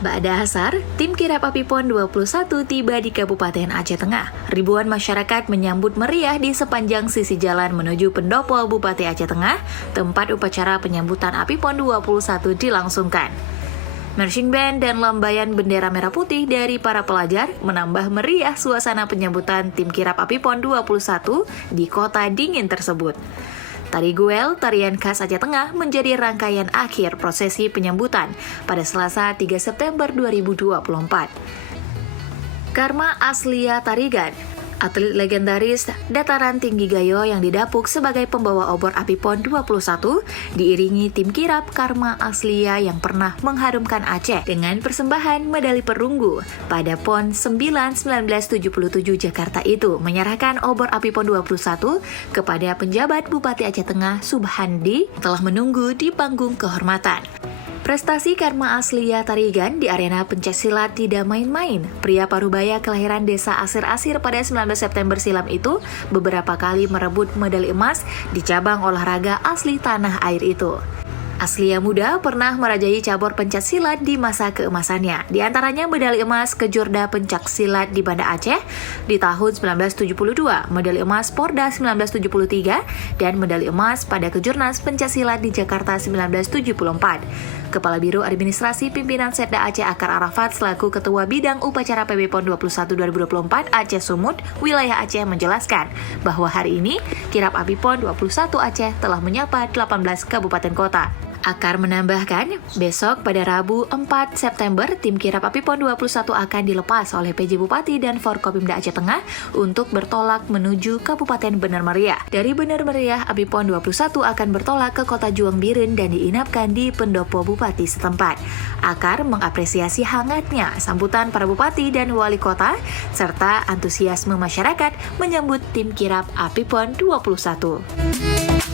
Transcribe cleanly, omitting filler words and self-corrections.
Ba'da asar, tim kirap api PON 21 tiba di Kabupaten Aceh Tengah. Ribuan masyarakat menyambut meriah di sepanjang sisi jalan menuju pendopo Bupati Aceh Tengah, tempat upacara penyambutan api PON 21 dilangsungkan. Marching band dan lambaian bendera merah putih dari para pelajar menambah meriah suasana penyambutan tim kirap api PON 21 di kota dingin tersebut. Tari Guel, tarian khas Aceh Tengah, menjadi rangkaian akhir prosesi penyambutan pada Selasa 3 September 2024. Karma Aslia Tarigan, atlet legendaris dataran tinggi Gayo yang didapuk sebagai pembawa obor api PON 21, diiringi tim kirap Karma Aslia yang pernah mengharumkan Aceh dengan persembahan medali perunggu pada PON 9 1977 Jakarta itu, menyerahkan obor api PON 21 kepada penjabat Bupati Aceh Tengah Subhandi telah menunggu di panggung kehormatan. Prestasi Karma Aslia Tarigan di arena pencaksilat tidak main-main. Pria Parubaya kelahiran desa Asir-Asir pada 19 September silam itu beberapa kali merebut medali emas di cabang olahraga asli tanah air itu. Aslia muda pernah merajai cabur pencaksilat di masa keemasannya. Di antaranya medali emas Kejurda Pencaksilat di Banda Aceh di tahun 1972, medali emas Porda 1973, dan medali emas pada Kejurnas Pencaksilat di Jakarta 1974. Kepala Biro Administrasi Pimpinan Setda Aceh Akar Arafat selaku Ketua Bidang Upacara PB PON 21 2024 Aceh Sumut, wilayah Aceh menjelaskan bahwa hari ini kirap api PON 21 Aceh telah menyapa 18 kabupaten kota. Akar menambahkan, besok pada Rabu 4 September, tim kirap api PON 21 akan dilepas oleh PJ Bupati dan Forkopimda Aceh Tengah untuk bertolak menuju Kabupaten Bener Meriah. Dari Bener Meriah, api PON 21 akan bertolak ke Kota Juang Biren dan diinapkan di pendopo Bupati setempat. Akar mengapresiasi hangatnya sambutan para bupati dan wali kota, serta antusiasme masyarakat menyambut tim kirap api PON 21.